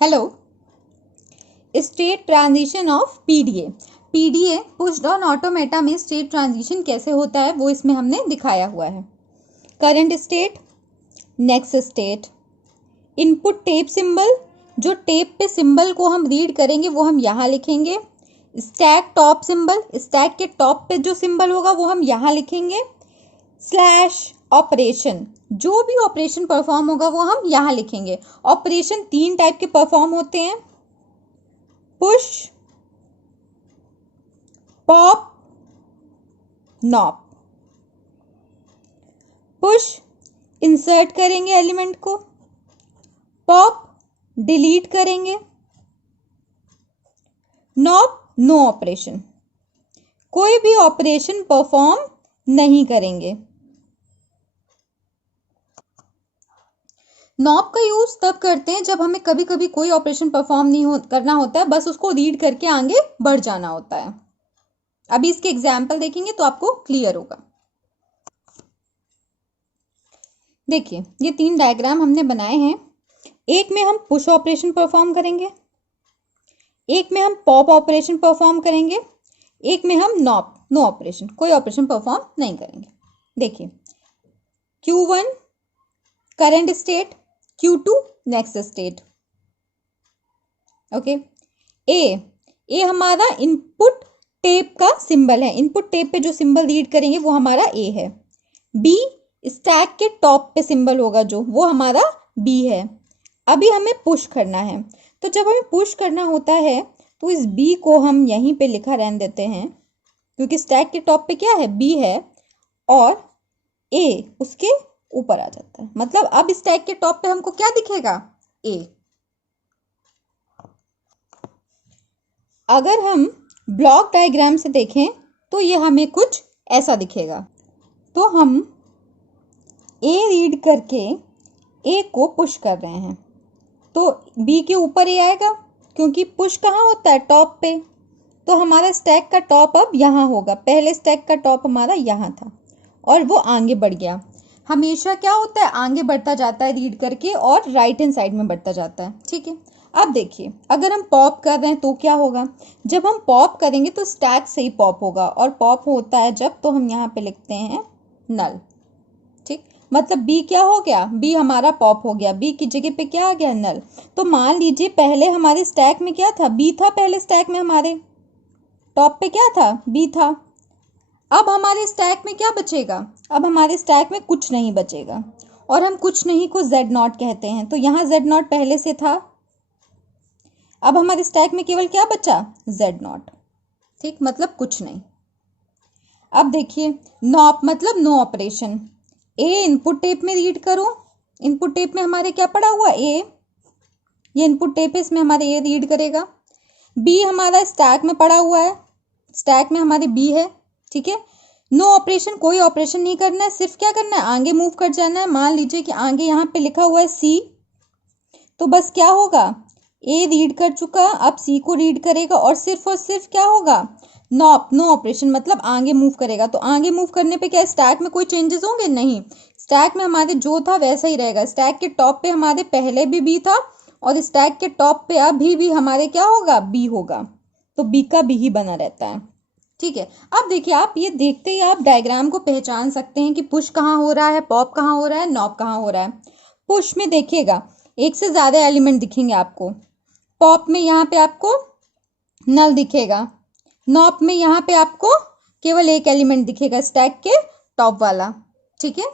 Hello. State transition of PDA. PDA push down automata में state transition कैसे होता है वो इसमें हमने दिखाया हुआ है। Current state, next state, input tape symbol, जो टेप पे सिंबल को हम रीड करेंगे वो हम यहाँ लिखेंगे। स्टैक टॉप सिंबल, स्टैक के टॉप पे जो सिंबल होगा वो हम यहाँ लिखेंगे। स्लैश ऑपरेशन, जो भी ऑपरेशन परफॉर्म होगा वो हम यहाँ लिखेंगे। ऑपरेशन 3 टाइप के परफॉर्म होते हैं, push, pop, knob. Push insert करेंगे एलिमेंट को, पॉप डिलीट करेंगे, नॉप नो ऑपरेशन, कोई भी ऑपरेशन परफॉर्म नहीं करेंगे। नॉप का यूज तब करते हैं जब हमें कभी कभी कोई ऑपरेशन परफॉर्म नहीं करना होता है, बस उसको रीड करके आगे बढ़ जाना होता है। अभी इसके एग्जाम्पल देखेंगे तो आपको क्लियर होगा। देखिए ये 3 डायग्राम हमने बनाए हैं। एक में हम पुश ऑपरेशन परफॉर्म करेंगे, एक में हम पॉप ऑपरेशन परफॉर्म करेंगे, एक में हम नो ऑपरेशन, कोई ऑपरेशन परफॉर्म नहीं करेंगे। देखिए Q1 current state, Q2 next state. Okay, a हमारा इनपुट टेप का सिंबल है, इनपुट टेप पे जो सिंबल रीड करेंगे वो हमारा ए है। बी स्टैक के टॉप पे सिंबल होगा जो, वो हमारा बी है। अभी हमें पुश करना है, तो जब हमें पुश करना होता है तो इस बी को हम यहीं पे लिखा रहने देते हैं, क्योंकि स्टैक के टॉप पे क्या है, बी है, और ए उसके ऊपर आ जाता है। मतलब अब स्टैक के टॉप पे हमको क्या दिखेगा, ए। अगर हम ब्लॉक डायग्राम से देखें तो ये हमें कुछ ऐसा दिखेगा। तो हम ए रीड करके ए को पुश कर रहे हैं, तो बी के ऊपर ए आएगा, क्योंकि पुश कहाँ होता है, टॉप पे। तो हमारा स्टैक का टॉप अब यहाँ होगा। पहले स्टैक का टॉप हमारा यहाँ था और वो आगे बढ़ गया। हमेशा क्या होता है, आगे बढ़ता जाता है रीड करके और राइट हैंड साइड में बढ़ता जाता है। ठीक है, अब देखिए अगर हम पॉप कर रहे हैं तो क्या होगा, जब हम पॉप करेंगे तो स्टैक से ही पॉप होगा, और पॉप होता है जब, तो हम यहाँ पे लिखते हैं नल। ठीक, मतलब बी क्या हो गया, बी हमारा पॉप हो गया, बी की जगह पे क्या आ गया, नल। तो मान लीजिए पहले हमारे स्टैक में क्या था, बी था, पहले स्टैक में हमारे टॉप पे क्या था, बी था। अब हमारे स्टैक में क्या बचेगा, अब हमारे स्टैक में कुछ नहीं बचेगा, और हम कुछ नहीं को Z0 कहते हैं। तो यहाँ Z0 पहले से था, अब हमारे स्टैक में केवल क्या बचा, Z0। ठीक, मतलब कुछ नहीं। अब देखिए नॉप मतलब नो ऑपरेशन। ए इनपुट टेप में रीड करो, इनपुट टेप में हमारे क्या पड़ा हुआ, ए, ये इनपुट टेप है, इसमें हमारे ए रीड करेगा। बी हमारा स्टैक में पड़ा हुआ है, स्टैक में हमारे बी है। ठीक है, नो ऑपरेशन, कोई ऑपरेशन नहीं करना है, सिर्फ क्या करना है, आगे मूव कर जाना है। मान लीजिए कि आगे यहाँ पे लिखा हुआ है सी, तो बस क्या होगा, ए रीड कर चुका, अब सी को रीड करेगा, और सिर्फ क्या होगा, नो ऑपरेशन, मतलब आगे मूव करेगा। तो आगे मूव करने पे क्या स्टैक में कोई चेंजेस होंगे, नहीं। स्टैक में हमारे जो था वैसा ही रहेगा। स्टैक के टॉप पे हमारे पहले भी बी था, और स्टैक के टॉप पे अभी भी हमारे क्या होगा, बी होगा। तो बी का बी ही बना रहता है। ठीक है, अब देखिए आप ये देखते ही आप डायग्राम को पहचान सकते हैं कि पुश कहाँ हो रहा है, पॉप कहाँ हो रहा है, नॉप कहाँ हो रहा है। पुश में देखिएगा एक से ज्यादा एलिमेंट दिखेंगे आपको, पॉप में यहाँ पे आपको नल दिखेगा, नॉप में यहाँ पे आपको केवल एक एलिमेंट दिखेगा, स्टैक के टॉप वाला। ठीक है।